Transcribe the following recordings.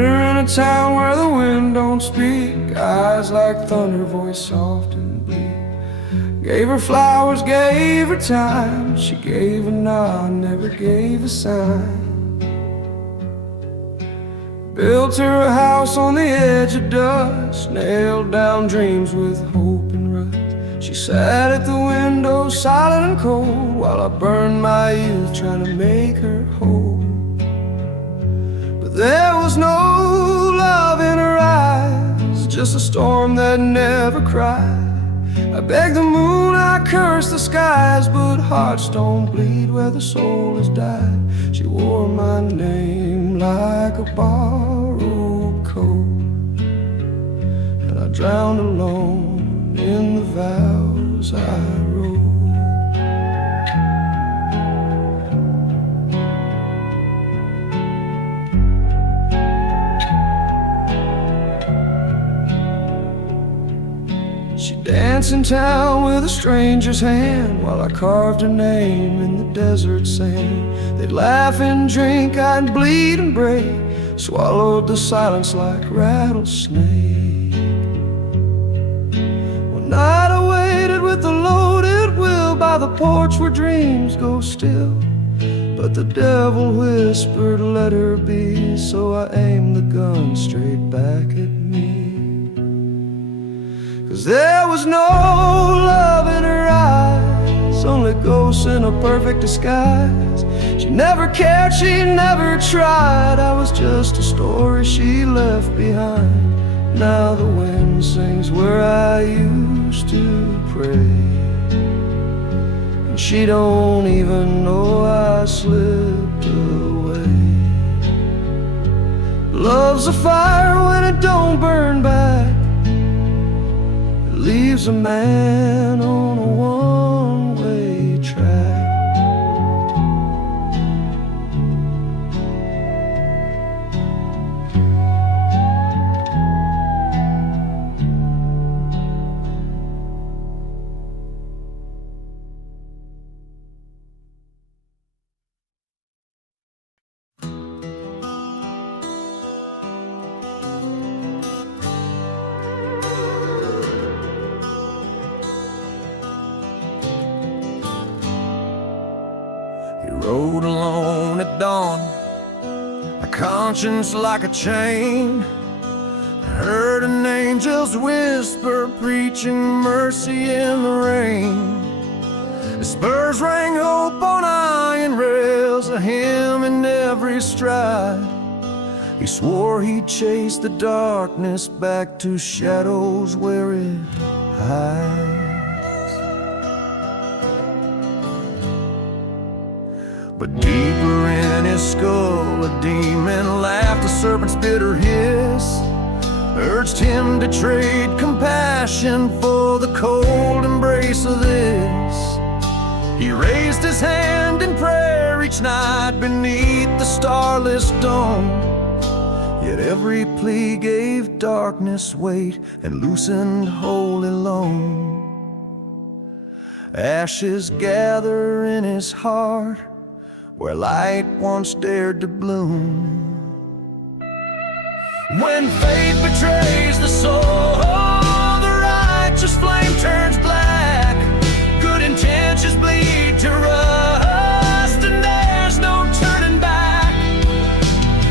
her in a town where the wind don't speak, eyes like thunder, voice soft and bleak. Gave her flowers, gave her time, she gave a nod, never gave a sign. Built her a house on the edge of dust, nailed down dreams with hope and rust. She sat at the window, silent and cold, while I burned my youth trying to make her whole. But there was no love in her eyes, just a storm that never cried. I begged the moon, I cursed the skies, but hearts don't bleed where the soul has died. She wore my name like a borrowed coat, and I drowned alone in the vows I wrote. She danced in town with a stranger's hand, while I carved her name in the desert sand. They'd laugh and drink, I'd bleed and break, swallowed the silence like rattlesnake. One night I waited with the loaded will by the porch where dreams go still, but the devil whispered, let her be, so I aimed the gun straight back at me. 'Cause there was no love in her eyes, only ghosts in a perfect disguise. She never cared, she never tried, I was just a story she left behind. Now the wind sings where I used to pray, and she don't even know I slipped away. Love's a fire when it don't burn back, leaves a man on a one-way track. Rode alone at dawn, a conscience like a chain. I heard an angel's whisper preaching mercy in the rain. The spurs rang hope on iron rails, a hymn in every stride. He swore he'd chase the darkness back to shadows where it hides. But deeper in his skull, a demon laughed, a serpent's bitter hiss urged him to trade compassion for the cold embrace of this. He raised his hand in prayer each night beneath the starless dome, yet every plea gave darkness weight and loosened holy loam. Ashes gather in his heart where light once dared to bloom. When faith betrays the soul, the righteous flame turns black. Good intentions bleed to rust, and there's no turning back.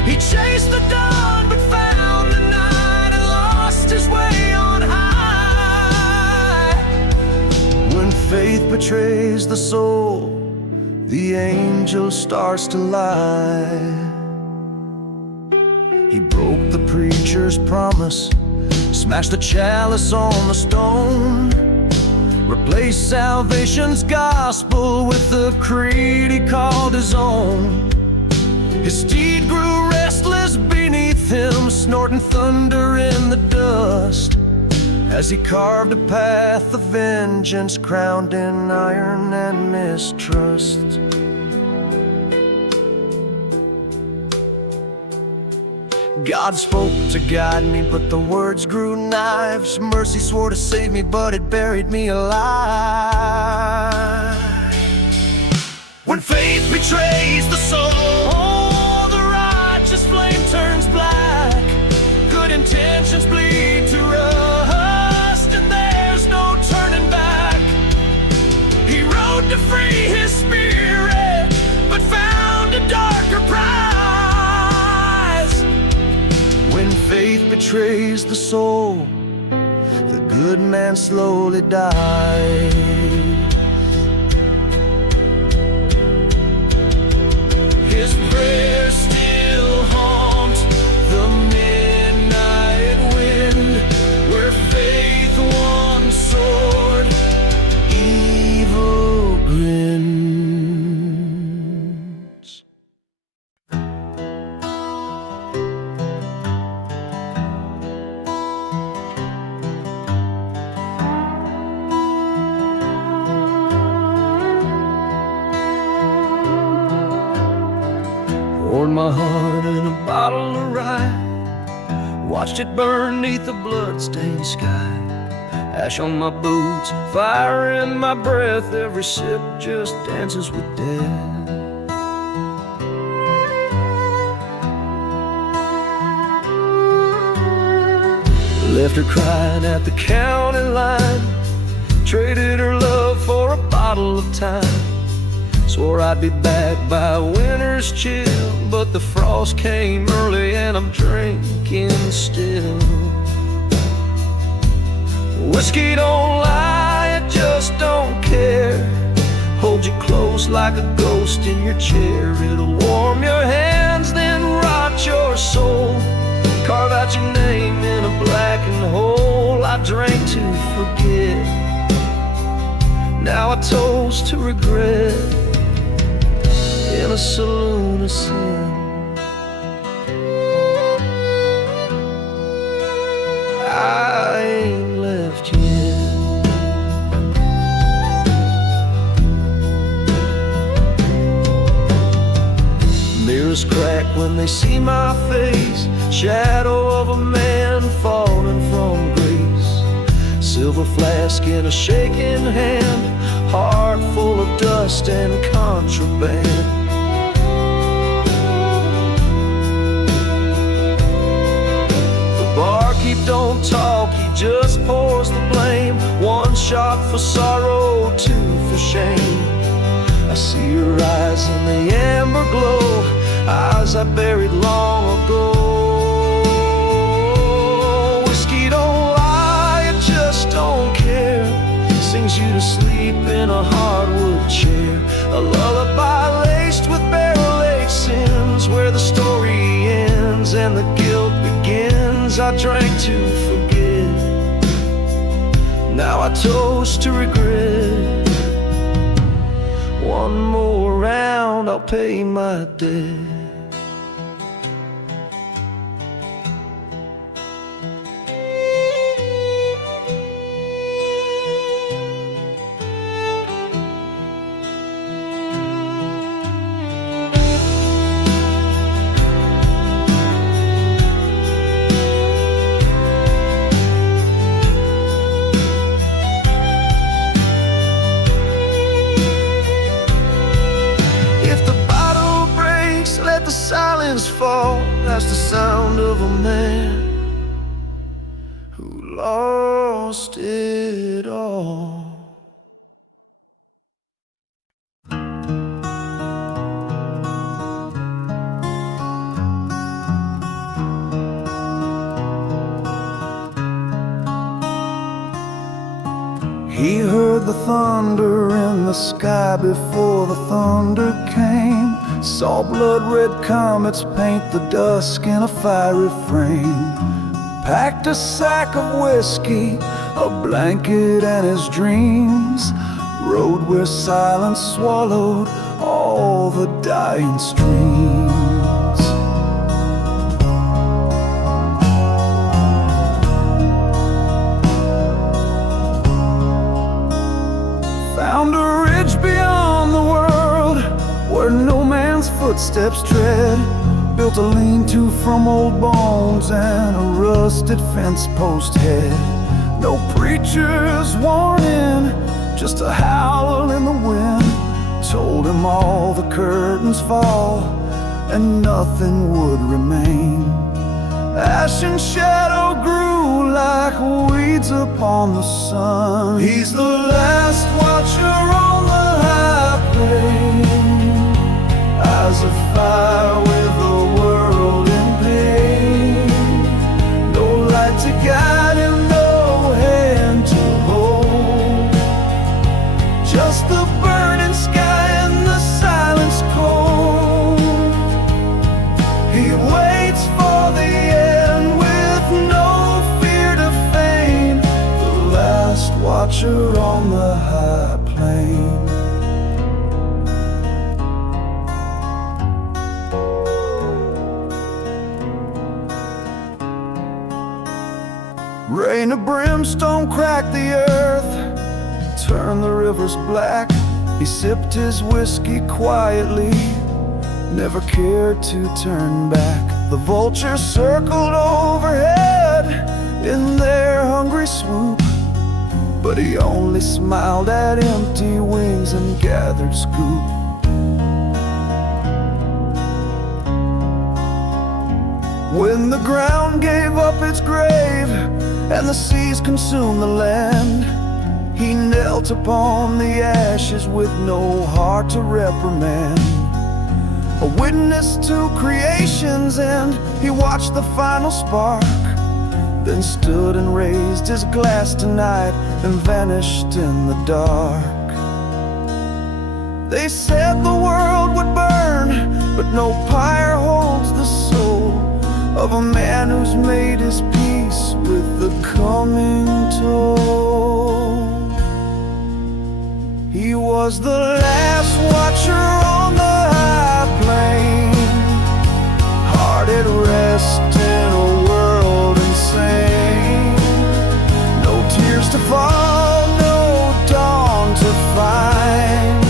He chased the dawn but found the night and lost his way on high. When faith betrays the soul, the angel starts to lie. He broke the preacher's promise, smashed the chalice on the stone, replaced salvation's gospel with the creed he called his own. His steed grew restless beneath him, snorting thunder in the dust, as he carved a path of vengeance crowned in iron and mistrust. God spoke to guide me, but the words grew knives. Mercy swore to save me, but it buried me alive. When faith betrays the soul, the righteous flame turns black. intentions bleed to rust, and there's no turning back. He rode to free his spirit, but found a darker prize. When faith betrays the soul, the good man slowly dies. His prayers still haunt the midnight wind, where faith once soared, evil grins. Poured my heart in a bottle of rye, watched it burn neath the blood-stained sky. Ash on my boots, fire in my breath, every sip just dances with death. Left her crying at the county line, traded her love for a bottle of time. Swore I'd be back by winter's chill, but the frost came early and I'm drinking still. Whiskey don't lie, it just don't care. Hold you close like a ghost in your chair. It'll warm your hands, then rot your soul. Carve out your name in a blackened hole. I drank to forget, now I toast to regret. In a saloon of sin, I ain't left yet. Mirrors crack when they see my face, shadow of a man falling from grace. Silver flask in a shaking hand, heart full of dust and contraband. Barkeep don't talk, he just pours the blame. One shot for sorrow, two for shame. I see her eyes in the amber glow, eyes I buried long ago. Whiskey don't lie, it just don't care. Sings you to sleep in a hardwood chair. A lullaby laced with barrel-aged sins, where the story ends and the guilt begins. I drank to forget, now I toast to regret. One more round, I'll pay my debt. Fall, that's the sound of a man who lost it all. He heard the thunder in the sky before the thunder came. Saw blood-red comets paint the dusk in a fiery frame. Packed a sack of whiskey, a blanket and his dreams. Rode where silence swallowed all the dying streams. Found a ridge beyond the world where no man's footsteps tread. Built a lean-to from old bones and a rusted fence post head. No preacher's warning, just a howl in the wind. Told him all the curtains fall and nothing would remain. As flesh and shadow grew like weeds upon the sun. He's the last watcher on the high plain, eyes of fire with the world in pain. No light to guide him, no hand to hold, just the burning sky and the silence cold. He waits for the end with no fear to feign, the last watcher on the high plain. Rain of brimstone cracked the earth, turned the rivers black. He sipped his whiskey quietly, never cared to turn back. The vultures circled overhead in their hungry swoop, but he only smiled at empty wings and gathered scoop. When the ground gave up its grave and the seas consumed the land, he knelt upon the ashes with no heart to reprimand. A witness to creation's end, he watched the final spark, then stood and raised his glass to night and vanished in the dark. They said the world would burn, but no pyre holds the soul of a man who's made his peace with the coming toll. He was the last watcher on the high plain, heart at rest in a world insane. No tears to fall, no dawn to find,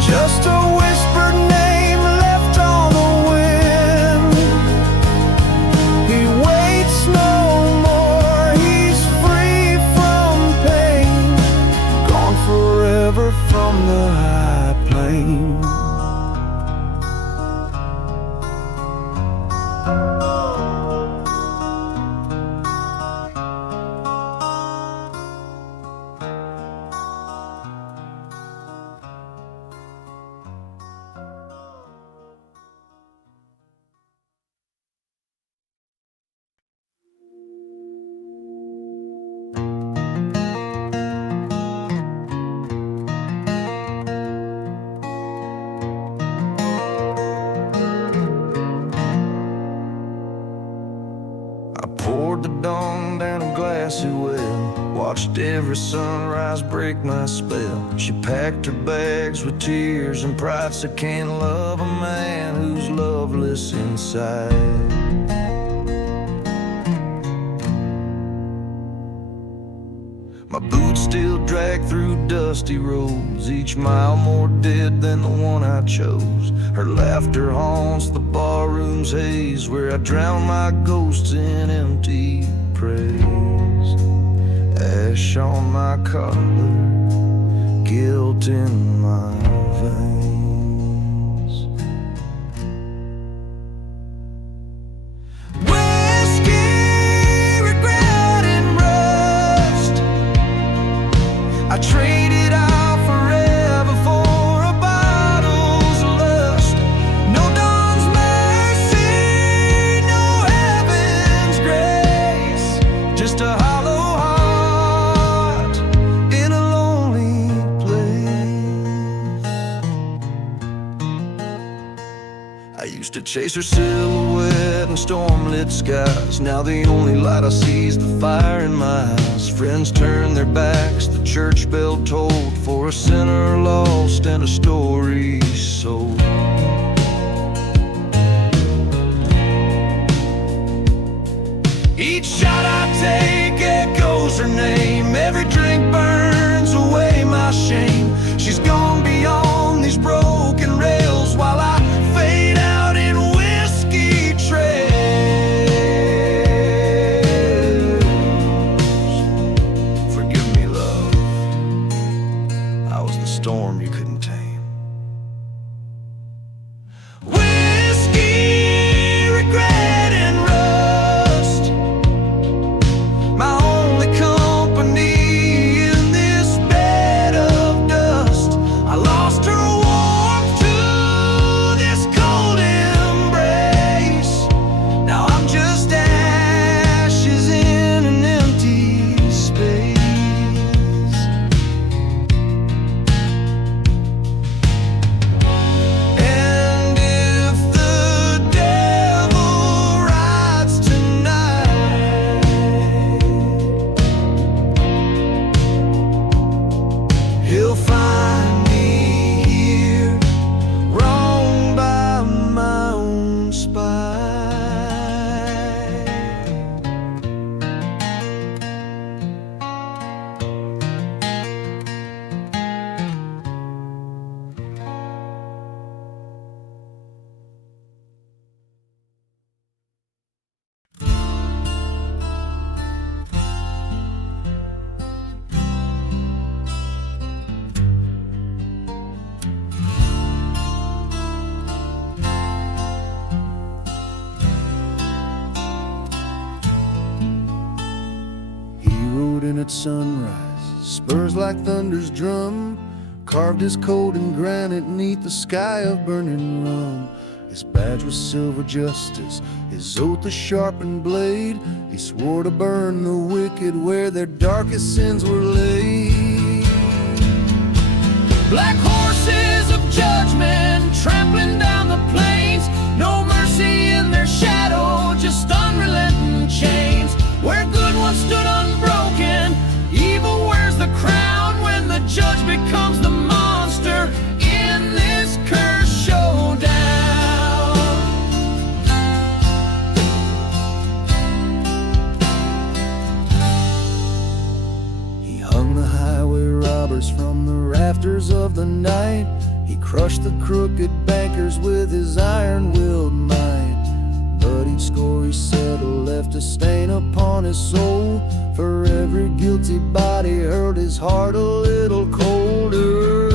just a whispered name left on the wind. He waits no more, he's free from pain, gone forever from the high plain. Poured the dawn down a glassy well, watched every sunrise break my spell. She packed her bags with tears and pride, so can't love a man who's loveless inside. My boots still drag through dusty roads, each mile more dead than the one I chose. Her laughter haunts the barroom's haze, where I drown my ghosts in empty praise. Ash on my collar, guilt in my veins. Whiskey, regret, and rust, I traded out forever for a bottle's lust. No dawn's mercy, no heaven's grace, just a hollow heart in a lonely place. I used to chase her silhouette in storm-lit skies. Now the only light I see is the fire in my eyes. Friends turn their backs, the church bell tolled for a sinner lost and a story sold. Each shot I take echoes her name, every drink burns away my shame. She's gone beyond these broken rails while I fade out in whiskey trails. Forgive me, love, I was the storm you couldn't tame. Whiskey, regret, and rust, in at sunrise, spurs like thunder's drum, carved his coat in granite neath the sky of burning rum. His badge was silver justice, his oath a sharpened blade. He swore to burn the wicked where their darkest sins were laid. Black horses of judgment trampling down the plains, no mercy in their shadow, just unrelenting chains. Where good once stood unbroken, evil wears the crown when the judge becomes the monster in this cursed showdown. He hung the highway robbers from the rafters of the night. He crushed the crooked bankers with his iron-willed might. But each score he settled left a stain upon his soul. For every guilty body hurt his heart a little colder.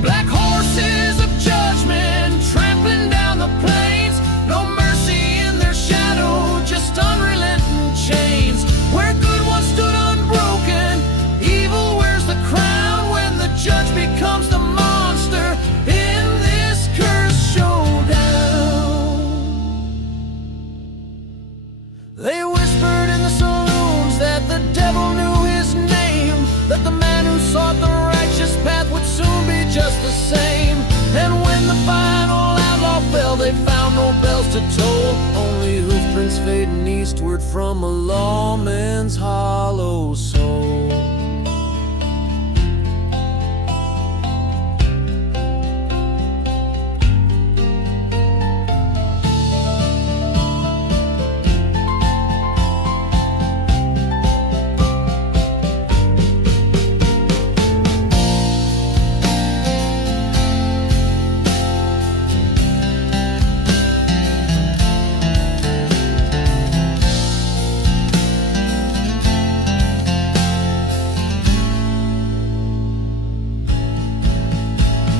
Black horses of judgment trampling down the plains, no mercy in their shadow, just unrelenting chains. Where good once stood unbroken, evil wears the crown when the judge becomes the monster in this cursed showdown. They whispered in the saloons that the devil knew his name, that the man who sought the righteous path would soon be just the same. And when the final outlaw fell, they found no bells to toll, only hoofprints fading eastward from a lawman's hollow soul.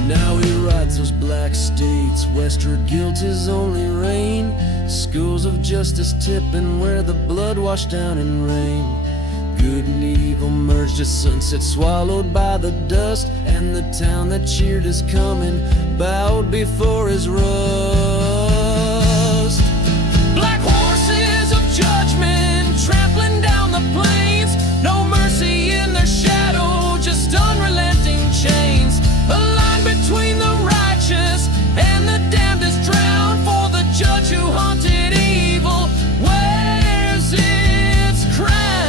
Now he rides those black states, westward guilt is only rain. Schools of justice tipping where the blood washed down in rain. Good and evil merged as sunset swallowed by the dust, and the town that cheered his coming bowed before his rust. Black horses of judgment trampling down the plains, no mercy in their shadow, just unrelenting chains. A line between the righteous and the damned is drowned, for the judge who haunted evil wears its crown.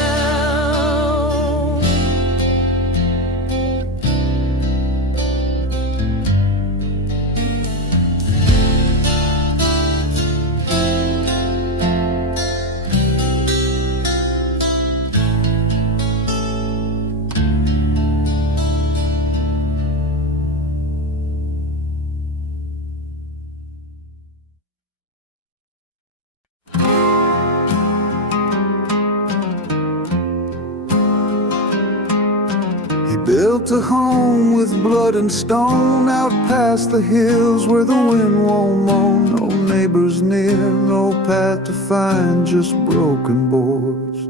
Built a home with blood and stone out past the hills where the wind won't moan. No neighbors near, no path to find, just broken boards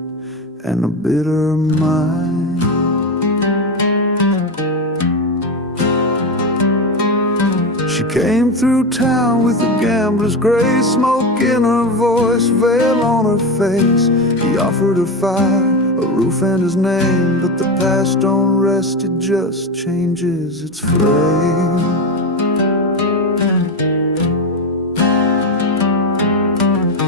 and a bitter mind. She came through town with a gambler's grace, smoke in her voice, veil on her face. He offered her fire, a roof and his name, but the past don't rest, it just changes its flame.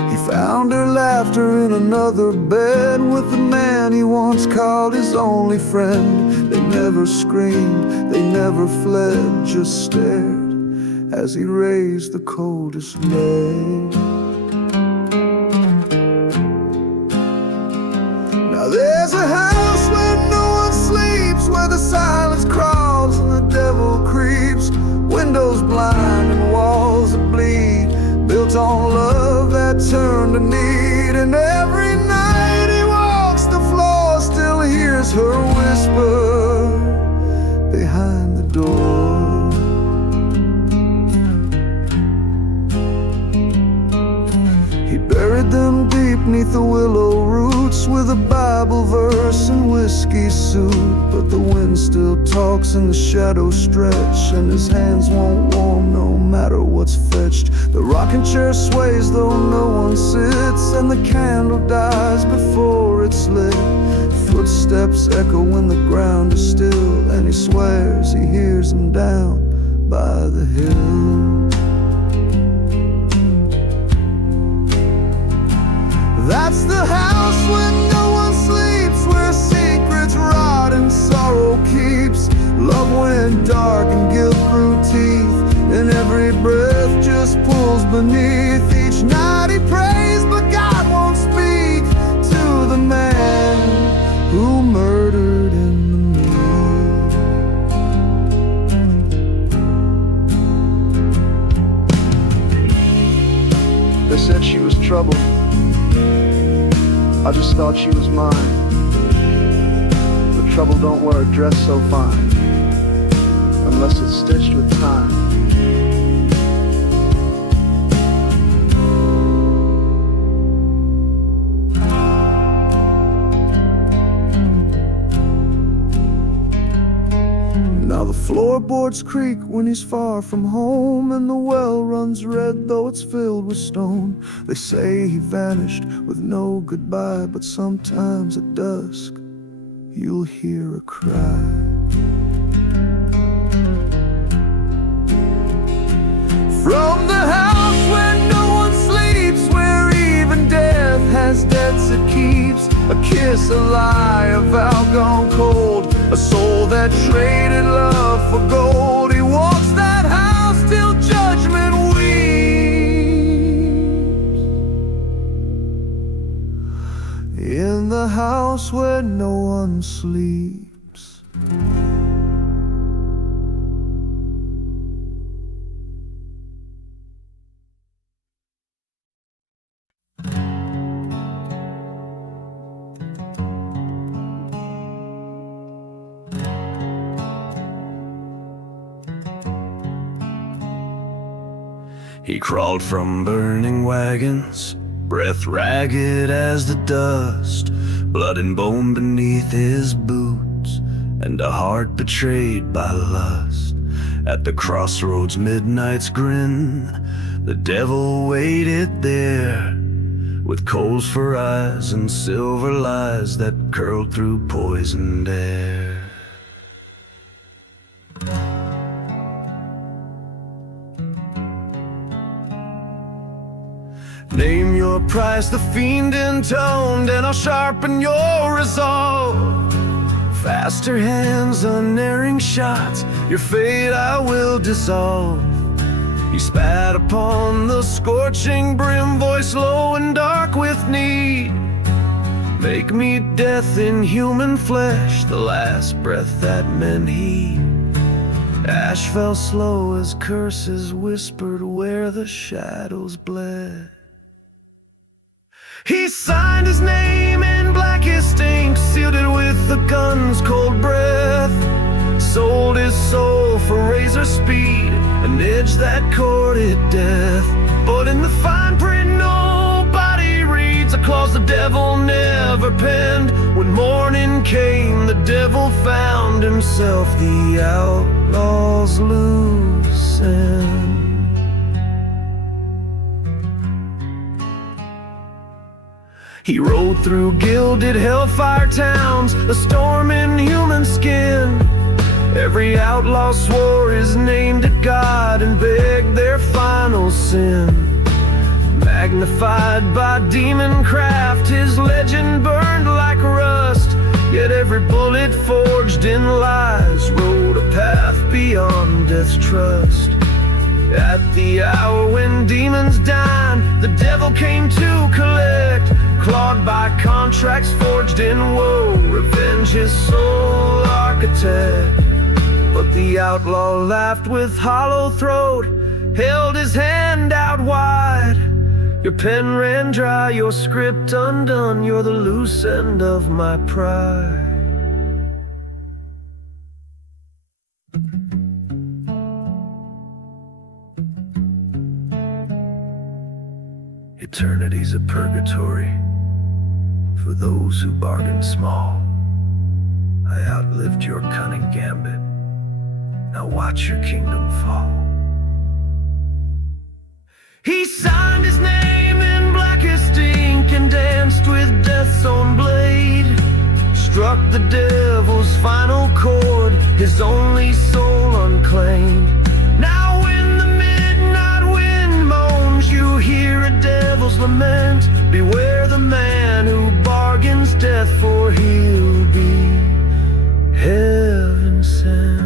He found her laughter in another bed with the man he once called his only friend. They never screamed, they never fled, just stared as he raised the coldest lead. There's a house where no one sleeps, where the silence crawls and the devil creeps. Windows blind and walls that bleed, built on love that turned to need. And every night he walks the floor, still hears her whisper behind the door. He buried them deep neath the willow roots with a Bible verse and whiskey suit. But the wind still talks and the shadows stretch, and his hands won't warm no matter what's fetched. The rocking chair sways though no one sits, and the candle dies before it's lit. Footsteps echo when the ground is still, and he swears he hears them down by the hill. That's the house where no one sleeps, where secrets rot and sorrow keeps. Love went dark and guilt grew teeth, and every breath just pulls beneath. Each night he prays, but God won't speak to the man who murdered in the mead. They said she was troubled, I just thought she was mine. But trouble don't wear a dress so fine unless it's stitched with time. Now the floorboards creak when he's far from home, and the well runs red though it's filled with stone. They say he vanished with no goodbye, but sometimes at dusk you'll hear a cry. From the house where no one sleeps, where even death has debts it keeps. A kiss, a lie, a vow gone cold, a soul that traded love for gold. He walks that house till judgment weeps. In the house where no one sleeps. He crawled from burning wagons, breath ragged as the dust, blood and bone beneath his boots, and a heart betrayed by lust. At the crossroads midnight's grin, the devil waited there, with coals for eyes and silver lies that curled through poisoned air. Name your price, the fiend intoned, and I'll sharpen your resolve. Faster hands, unerring shots, your fate I will dissolve. He spat upon the scorching brim, voice low and dark with need. Make me death in human flesh, the last breath that men heed. Ash fell slow as curses whispered where the shadows bled. He signed his name in blackest ink, sealed it with the gun's cold breath. Sold his soul for razor speed, an edge that courted death. But in the fine print nobody reads, a clause the devil never penned. When morning came, the devil found himself the outlaw's loose end. He rode through gilded hellfire towns, a storm in human skin. Every outlaw swore his name to God and begged their final sin. Magnified by demon craft, his legend burned like rust. Yet every bullet forged in lies rode a path beyond death's trust. At the hour when demons dine, the devil came to collect. Clawed by contracts forged in woe, revenge his sole architect. But the outlaw laughed with hollow throat, held his hand out wide. Your pen ran dry, your script undone, you're the loose end of my pride. He Eternity's a purgatory for those who bargain small. I outlived your cunning gambit. Now watch your kingdom fall. He signed his name in blackest ink and danced with death's own blade. Struck the devil's final chord, his only soul unclaimed. Now when the midnight wind moans, you hear a devil's lament. Beware the man who bargains death, for he'll be heaven sent.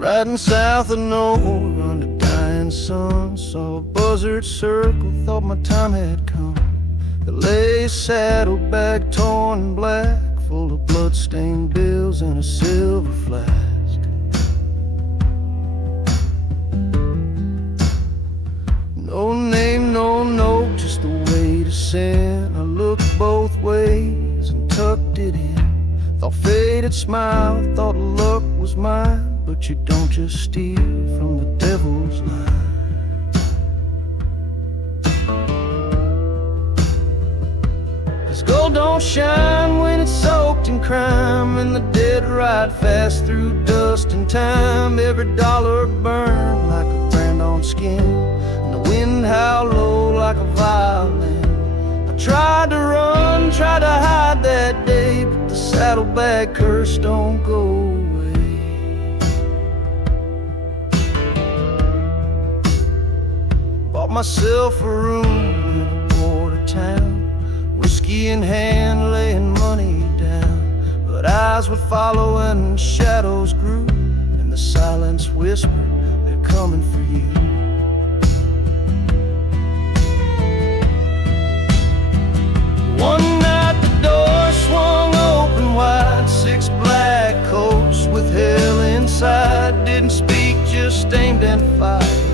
Riding south of nowhere under dying sun, saw a buzzard circle, thought my time had come. There lay a saddlebag torn and black, full of blood-stained bills and a silver flask. No name, no note, just a way to send. I looked both ways and tucked it in. Thought fate had smiled, thought luck was mine. But you don't just steal from the devil's line. 'Cause gold don't shine when it's soaked in crime, and the dead ride fast through dust and time. Every dollar burned like a brand on skin, and the wind howled low like a violin. I tried to run, tried to hide that day, but the saddlebag curse don't go away. Myself a room in a border town, whiskey in hand, laying money down. But eyes would follow and shadows grew, and the silence whispered, they're coming for you. One night the door swung open wide, 6 black coats with hell inside. Didn't speak, just aimed and fired.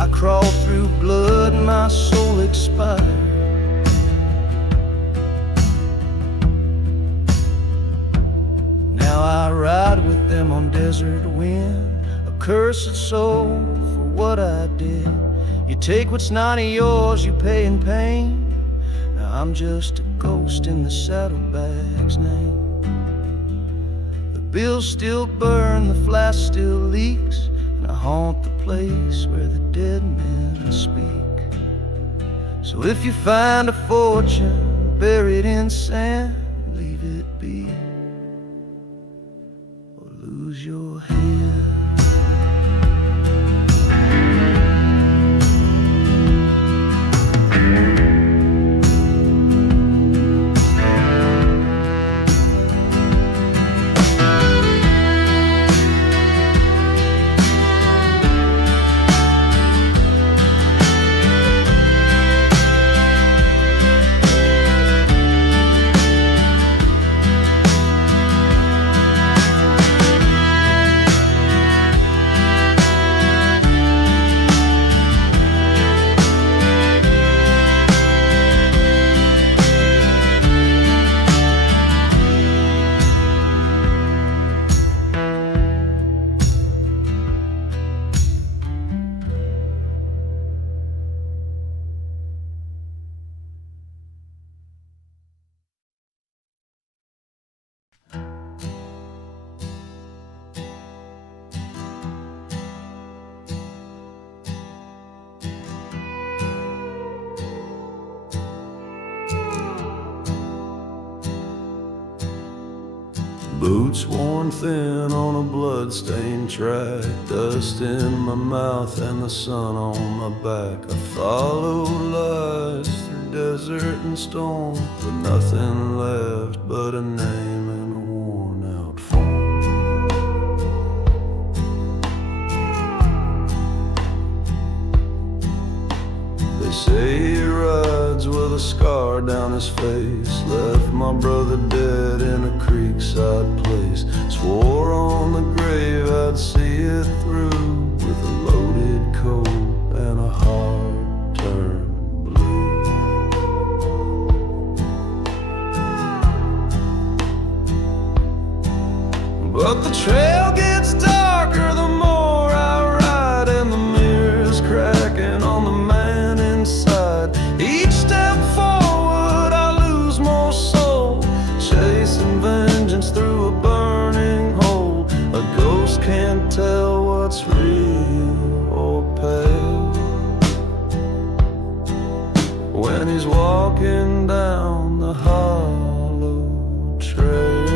I crawled through blood, my soul expired. Now I ride with them on desert wind, a cursed soul for what I did. You take what's not of yours, you pay in pain. Now I'm just a ghost in the saddlebag's name. The bills still burn, the flask still leaks, and I haunt the place where the dead men speak. So if you find a fortune buried in sand, leave it be, or lose your hand. Boots worn thin on a blood-stained track, dust in my mouth and the sun on my back. I followed lies through desert and storm, with nothing left but a name and a worn-out form. scar down his face. Left my brother dead in a creekside place. Swore on the grave I'd see it through, with a loaded coat and a heart turned blue. But the trail gets darker the more I ride, and the mirror's cracking on the man inside. Each step forward I lose more soul, chasing vengeance through a burning hole. A ghost can't tell what's real or pale when he's walking down the hollow trail.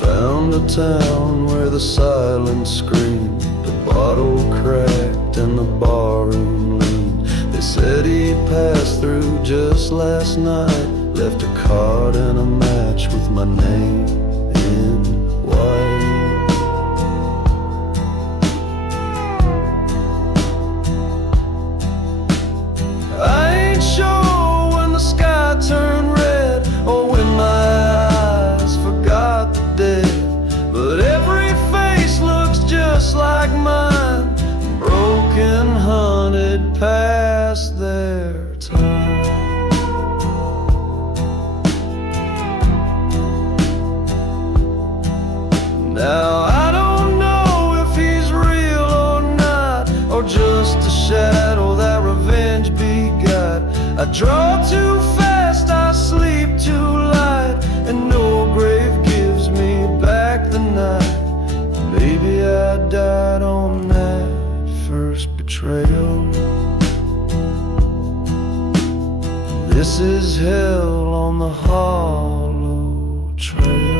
Found a town where the silence screamed, the bottle cracked and the barroom leaned. They said he passed through just last night, left a card and a match with my name in white. I ain't sure when the sky turned red or when my eyes forgot the dead, but every face looks just like mine, broken, hunted, past their time. Now I don't know if he's real or not, or just a shadow that revenge begot. I draw too fast, I sleep too light, and no grave gives me back the night. Maybe I died on that first betrayal. This is hell on the hollow trail.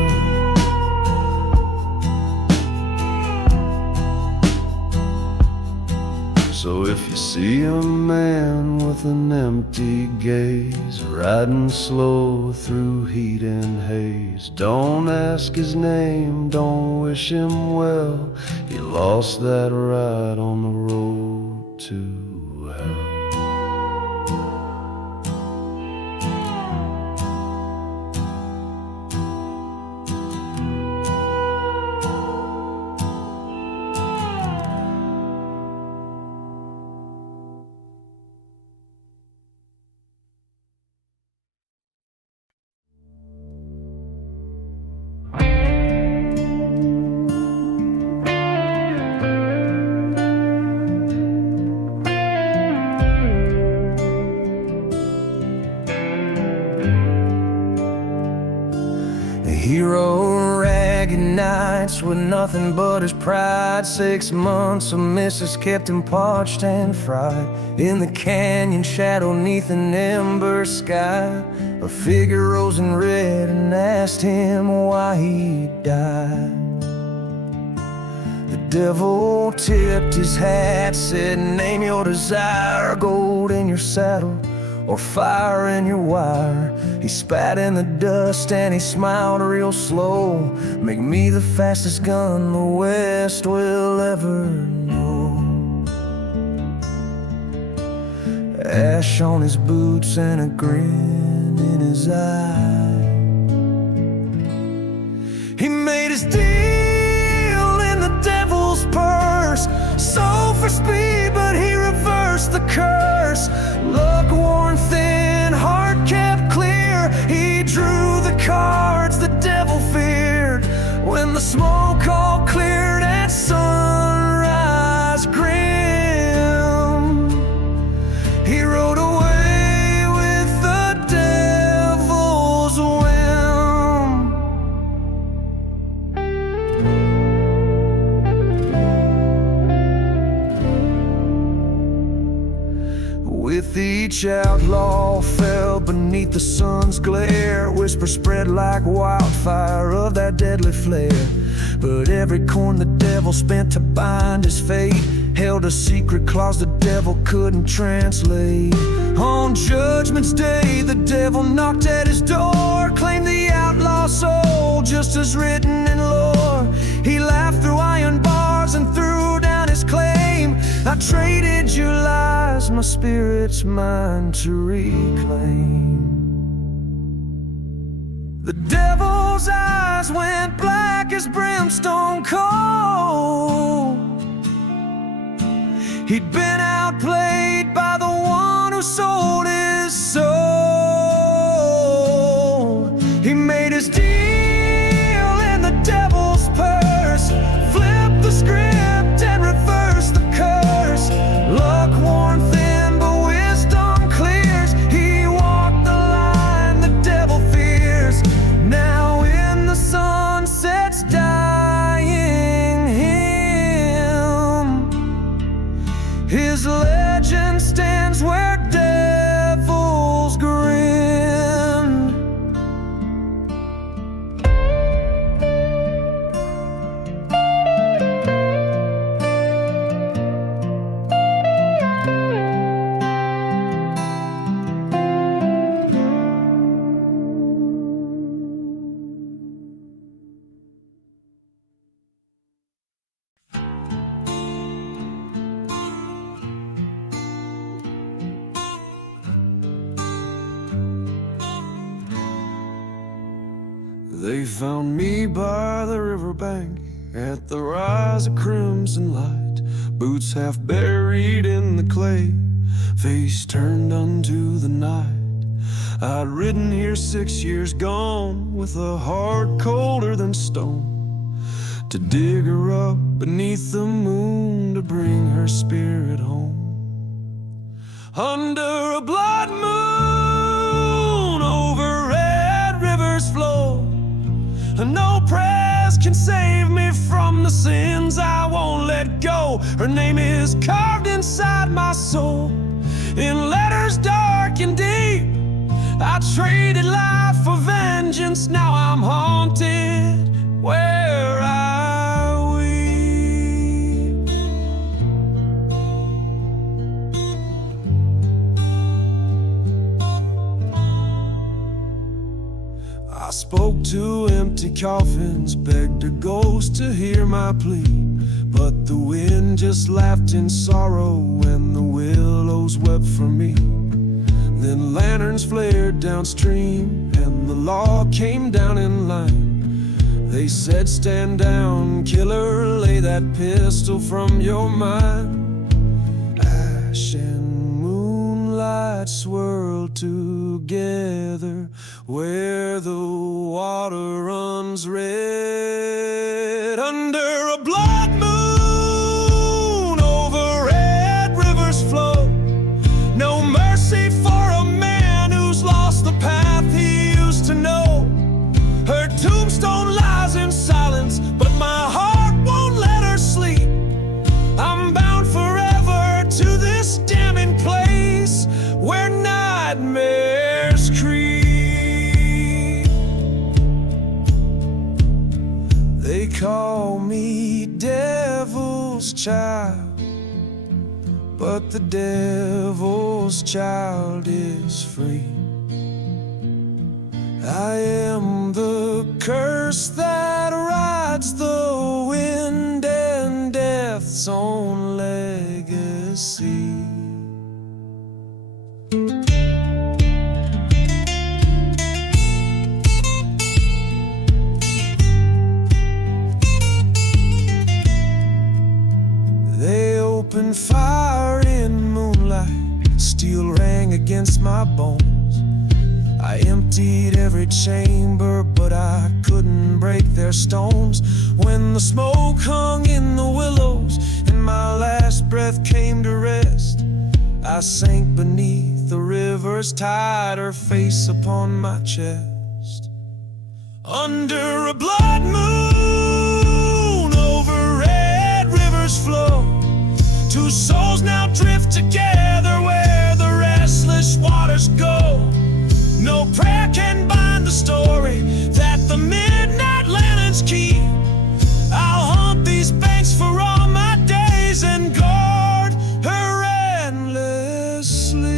So if you see a man with an empty gaze, riding slow through heat and haze, don't ask his name, don't wish him well. He lost that ride on the road to hell. Hero ragged nights with nothing but his pride. 6 months of missus kept him parched and fried. In the canyon shadow neath an ember sky, a figure rose in red and asked him why he died. The devil tipped his hat, said, name your desire, gold in your saddle or fire in your wire. He spat in the dust and he smiled real slow, make me the fastest gun the West will ever know. Ash on his boots and a grin in his eye. He made his deal in the devil's purse, sold for speed but he reversed the curse. Luck worn thin, heart kept clear, he drew the cards the devil feared. When the smoke all cleared and sunrise grim, he rode away with the devil's whim. With each outlaw fell beneath the sun's glare, whispers spread like wildfire of that deadly flare. But every coin the devil spent to bind his fate held a secret clause the devil couldn't translate. On Judgment's Day the devil knocked at his door, claimed the outlaw soul just as written in lore. He laughed through iron bars and threw down his clay. traded your lies, my spirit's mine to reclaim. The devil's eyes went black as brimstone coal. He'd been outplayed by the one who sold his soul. He made his deal in the devil's purse, flipped the script and reversed the curse. Luck worn thin, but wisdom clears. He walked the line the devil fears. Now in the sunset's dying hymn, his legend stands where devils grin. They found me by the riverbank at the rise of crimson light, boots half buried in the clay, face turned unto the night. I'd ridden here 6 years gone with a heart colder than stone, to dig her up beneath the moon, to bring her spirit home. Under a blood moon, over red rivers flow, and no prayers can save me from the sins I won't let go. Her name is carved inside my soul in letters dark and deep. I traded life for vengeance, now I'm haunted where I weep. I spoke to empty coffins, begged a ghost to hear my plea, but the wind just laughed in sorrow when the willows wept for me. Then lanterns flared downstream and the law came down in line. They said, stand down, killer, lay that pistol from your mind. Ash and moonlight swirled together where the water runs red. Under a blood moon, over red rivers flow, no mercy for a man who's lost the path he used to know. Her tombstone lies in silence, but my heart won't let her sleep. I'm bound forever to this damning place where nightmares creep. They call me devil's child, but the devil's child is free. I am the curse that rides the wind and death's own legacy. They opened fire in moonlight, steel rang against my bones. I emptied every chamber, but I couldn't break their stones. When the smoke hung in the willows and my last breath came to rest, I sank beneath the river's tide, her face upon my chest. Under a blood moon, over red rivers flow, two souls now drift together where the restless waters go. No prayer can bind the story that the midnight lanterns keep. I'll haunt these banks for all my days and guard her endlessly.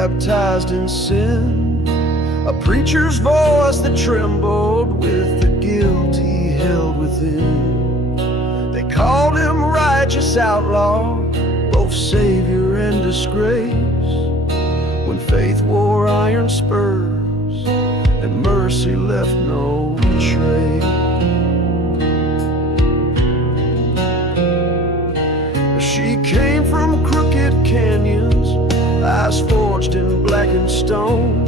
baptized in sin, a preacher's voice that trembled with the guilt he held within. They called him righteous outlaw, both savior and disgrace, when faith wore iron spurs and mercy left no trace. She came from crooked canyons, eyes forged in blackened stone,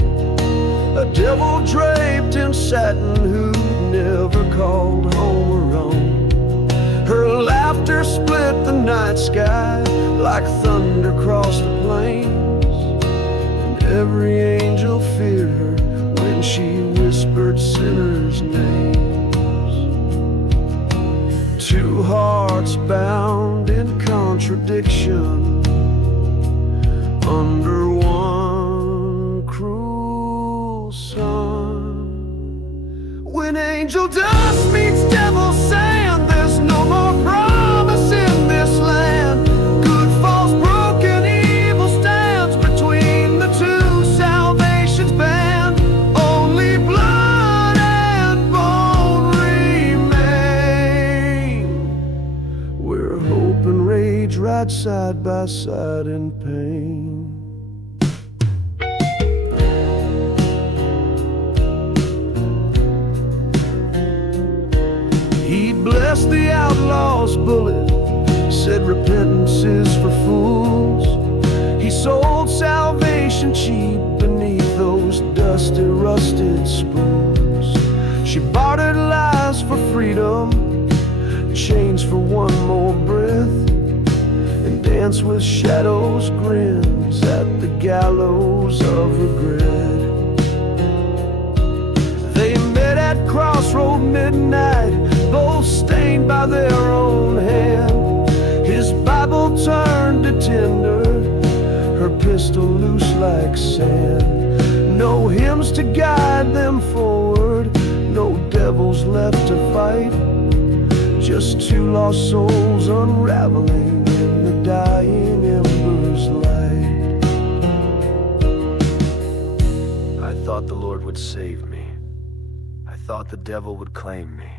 a devil draped in satin who'd never called home her own. Her laughter split the night sky like thunder crossed the plains, and every angel feared her when she whispered sinners' names. Two hearts bound in contradiction under one cruel sun. When angel dust meets devil sand, there's no more promise in this land. Good falls broken, evil stands between the two. Salvation's banned, only blood and bone remain, where hope and rage ride side by side in pain. He blessed the outlaw's bullet, said repentance is for fools. He sold salvation cheap beneath those dusty, rusted spoons. She bartered lies for freedom, chains for one more breath, and danced with shadows' grins at the gallows of regret. They met at crossroad midnight, both stained by their own hand. His Bible turned to tinder, her pistol loose like sand. No hymns to guide them forward, no devils left to fight, just two lost souls unraveling in the dying embers' light. I thought the Lord would save me, I thought the devil would claim me,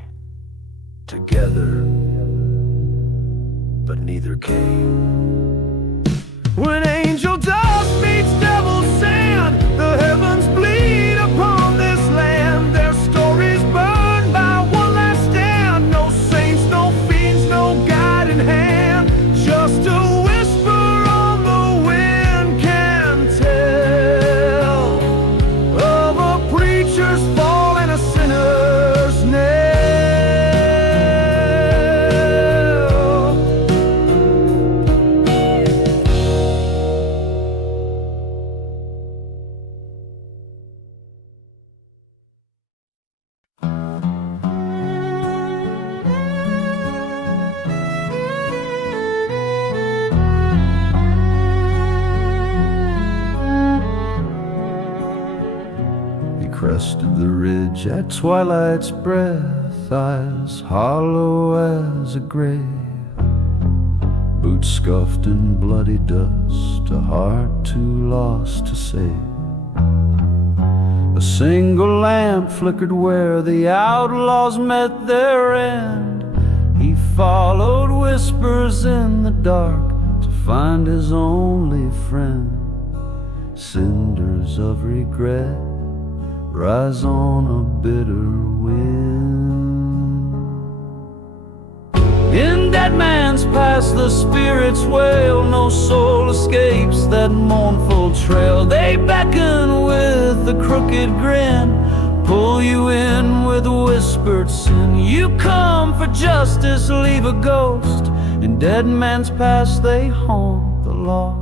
together, but neither came. When angel dust meets devil sand, the heavens bleed upon this land. Their stories burned by one last stand. No saints, no fiends, no guiding hand, just a whisper on the wind can tell of a preacher's fall and a sinner's knell. Crested the ridge at twilight's breath, eyes hollow as a grave, boots scuffed in bloody dust, a heart too lost to save. A single lamp flickered where the outlaws met their end. He followed whispers in the dark to find his only friend. Cinders of regret rise on a bitter wind. In that man's past the spirits wail, no soul escapes that mournful trail. They beckon with a crooked grin, pull you in with whispered sin. You come for justice, leave a ghost. In dead man's past they haunt the lost.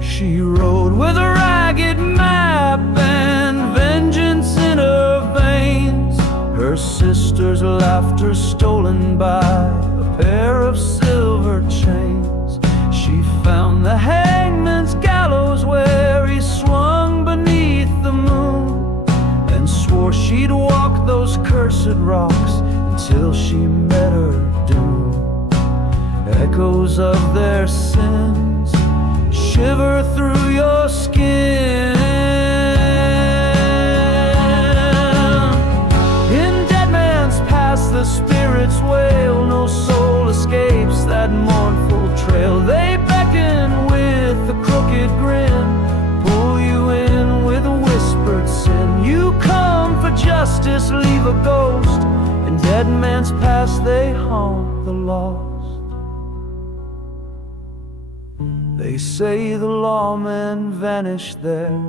She rode with a ragged map and vengeance in her veins, her sister's laughter stolen by a pair of silver chains. She found the hangman's gallows where he swung swore she'd walk those cursed rocks until she met her doom. Echoes of their sins shiver through your skin. In dead man's past the spirits wail, no soul escapes that mournful trail. They beckon with a crooked grin, pull you in with a whispered sin. You come for justice, leave a ghost. In dead man's past they haunt the lost. They say the lawman vanished there,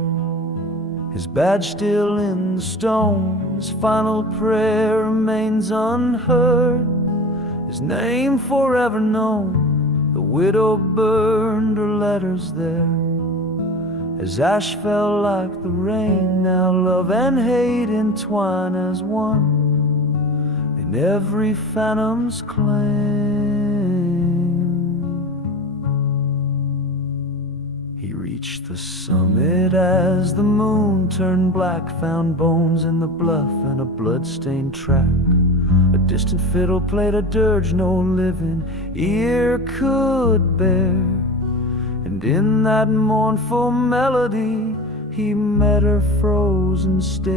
his badge still in the stone. His final prayer remains unheard, his name forever known. The widow burned her letters there, as ash fell like the rain. Now love and hate entwine as one in every phantom's claim. He reached the summit as the moon turned black, found bones in the bluff and a blood-stained track. A distant fiddle played a dirge no living ear could bear, and in that mournful melody he met her frozen stare.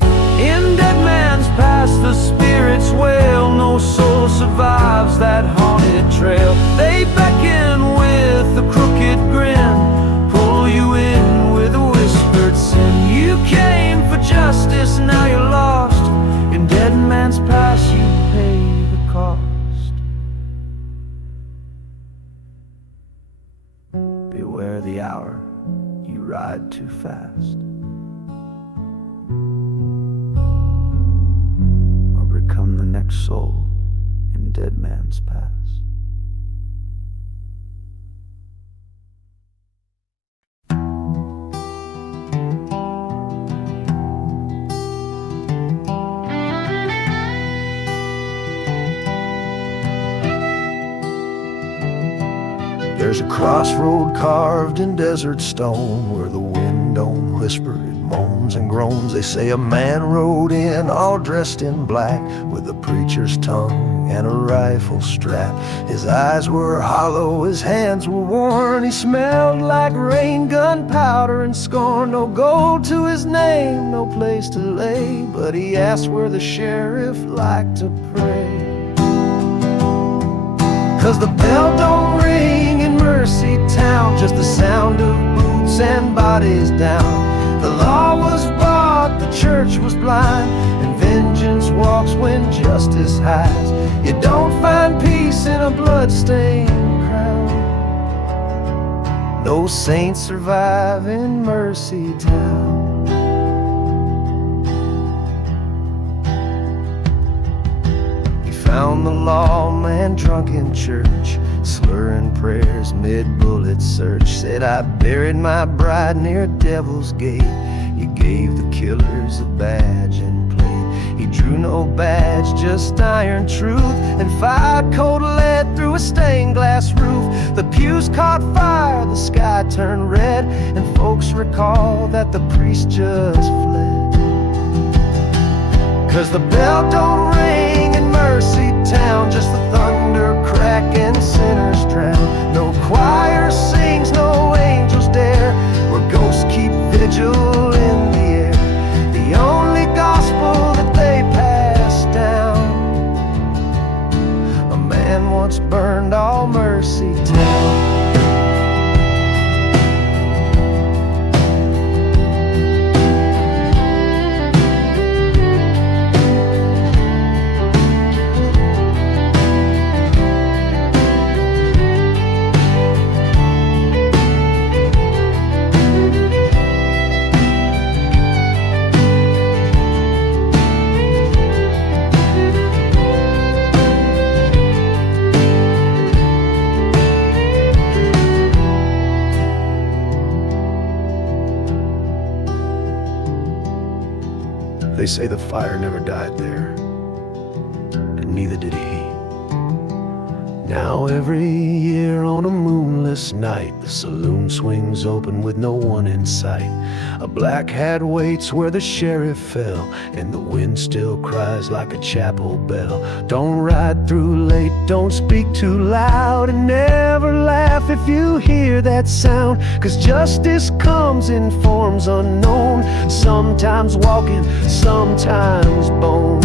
In dead man's past the spirits wail, no soul survives that haunted trail. They beckon with a crooked grin, pull you in with a whispered sin. You came for justice, now you're lost. In dead man's past you pay the cost. Beware the hour you ride too fast, or become the next soul in dead man's past. There's a crossroad carved in desert stone, where the wind don't whisper, it moans and groans. They say a man rode in all dressed in black, with a preacher's tongue and a rifle strap. His eyes were hollow, his hands were worn. He smelled like rain, gunpowder and scorn. No gold to his name, no place to lay, but he asked where the sheriff liked to pray. 'Cause the bell don't ring in Mercy Town, just the sound of boots and bodies down. The law was bought, the church was blind, and vengeance walks when justice hides. You don't find peace in a bloodstained crowd. No saints survive in Mercy Town. Found the lawman drunk in church, slurring prayers mid-bullet search. Said, I buried my bride near Devil's Gate. You gave the killers a badge and plate. He drew no badge, just iron truth, and fired cold lead through a stained glass roof. The pews caught fire, the sky turned red, and folks recall that the priest just fled. 'Cause the bell don't ring in Mercy Town, just the thunder crack and sinners drown. No choir sings, no angels dare, where ghosts keep vigil in the air. The only gospel that they pass down, a man once burned all Mercy Town. They say the fire never died there, and neither did he. Now every year on a moonless night, the saloon swings open with no one in sight. A black hat waits where the sheriff fell, and the wind still cries like a chapel bell. Don't ride through late, don't speak too loud, and never laugh if you hear that sound, 'cause justice comes in forms unknown, sometimes walking, sometimes bone.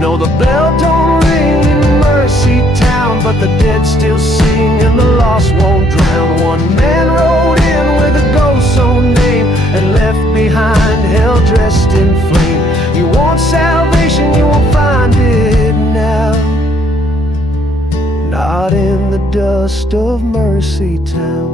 No, the bell don't ring in Mercy Town, but the dead still sing and the lost won't drown. One man rode in with a ghost own name and left behind hell dressed in flame. You want salvation, you won't find it now, not in the dust of Mercy Town.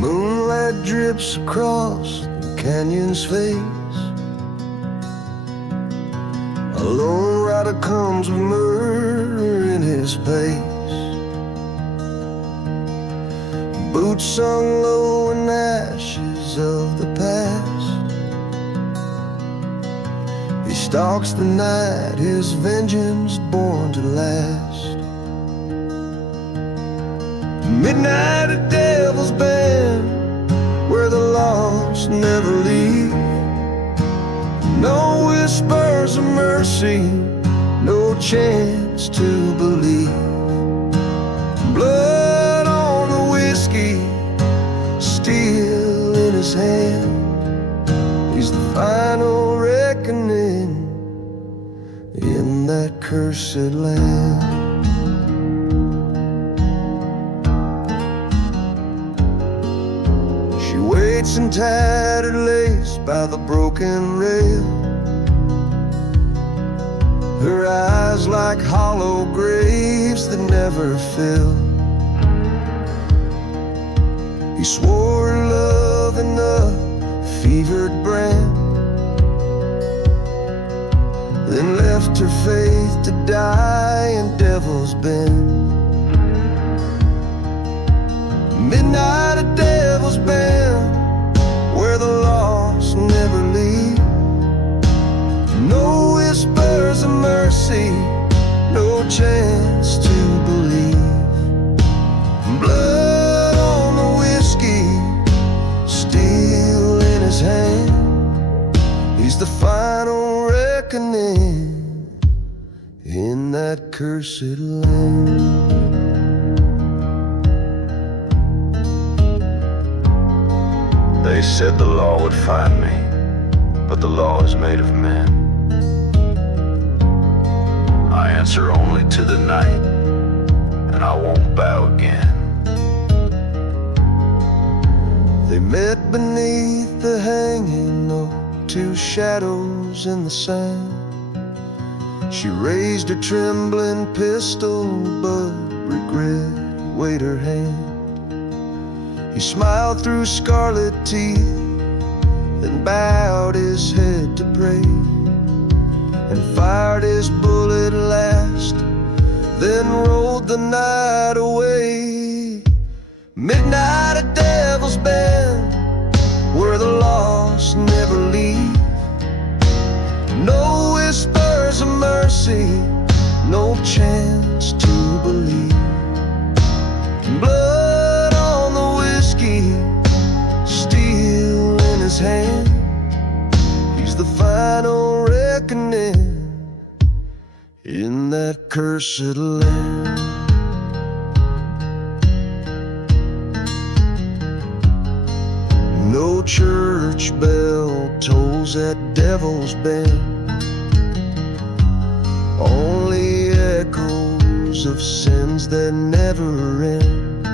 Moonlight drips across the canyon's face. A lone rider comes with murder in his pace. Boots sung low in ashes of the past. He stalks the night, his vengeance born to last. Midnight, a devil's band, where the lost never leave. No whispers of mercy, no chance to believe. Blood on the whiskey, steel in his hand. He's the final reckoning in that cursed land. Waits in tattered lace by the broken rail, her eyes like hollow graves that never fill. He swore her love in a fevered brand, then left her faith to die in Devil's Bend. Midnight, a devil's band, where the lost never leave. No whispers of mercy, no chance to believe. Blood on the whiskey, steel in his hand. He's the final reckoning in that cursed land. They said the law would find me, but the law is made of men. I answer only to the night, and I won't bow again. They met beneath the hanging of two shadows in the sand. She raised her trembling pistol, but regret weighed her hand. He smiled through scarlet teeth, then bowed his head to pray, and fired his bullet last, then rolled the night away. Midnight, a devil's band, where the lost never leave. No whispers of mercy, no chance to believe. Blood on the whiskey, steel in his hand. He's the final reckoning in that cursed land. No church bell tolls at Devil's Bend, only echoes of sins that never end.